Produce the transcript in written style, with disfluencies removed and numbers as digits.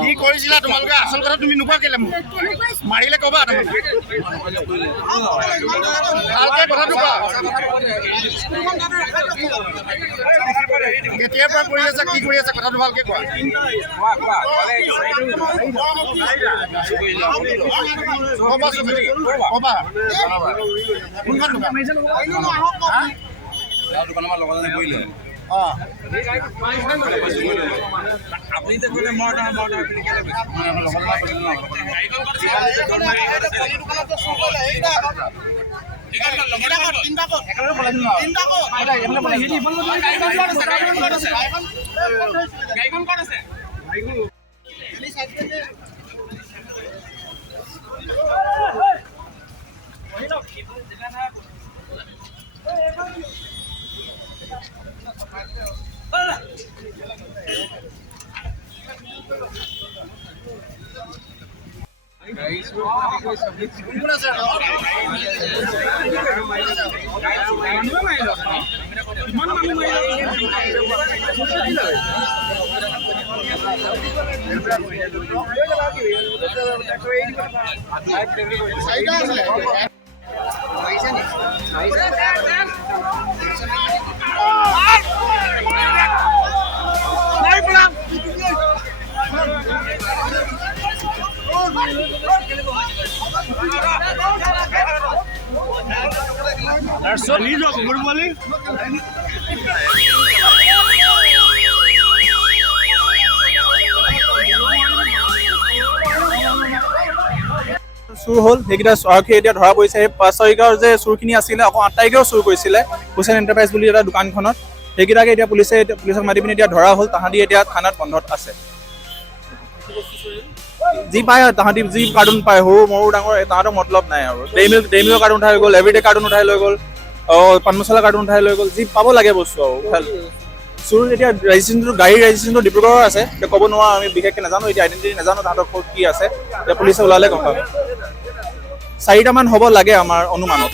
কি কৰিছিলা তোমালোকে আসল কথা তুমি নোপোৱা কেলে মাৰিলে কবা ভালকে কথাটো কোৱা কেতিয়াৰ পৰা কৰি আছা কি কৰি আছা কথাটো ভালকে কোৱা কবা কোনখন দোকান আমাৰ লগতে কৰিলে আপনি তো বলে মডা আপনি কেলে That's so easy, good morning. চুৰ হ'ল সেইকেইটা আৰক্ষী এতিয়া ধৰা পৰিছে। সেই 5 তাৰিখৰ যে চুৰখিনি আছিলে আকৌ 8 তাৰিখেও চুৰ কৰিছিলে হুছেইন এণ্টাৰপ্ৰাইজ বুলি এটা দোকানখনত। সেইকেইটাকে এতিয়া পুলিচক মাতি পিনি এতিয়া ধৰা হ'ল। তাহাঁতি এতিয়া থানাত বন্ধত আছে। যি পায় তাহাঁতি যি কাৰ্টুন পায় সৰু মৰু ডাঙৰ তাহাঁতৰ মতলব নাই আৰু। ডেইমিলৰ কাৰ্টুন উঠাই গ'ল, এভৰিডে কাৰ্টুন উঠাই লৈ গ'ল, পান মছলা কাৰ্টুন উঠাই লৈ গ'ল, যি পাব লাগে বস্তু আৰু। চুৰ এতিয়া ৰেজিষ্ট্ৰেশ্যনটো গাড়ীৰ ৰেজিষ্ট্ৰেশ্যনটো ডিব্ৰুগড়ৰ আছে। এতিয়া ক'ব নোৱাৰোঁ, আমি বিশেষকৈ নাজানো, এতিয়া আইডেণ্টিটি নাজানো তাহাঁতৰ ক'ত কি আছে। এতিয়া পুলিচে ওলালে গম পাম। 4টামান হ'ব লাগে আমাৰ অনুমানত।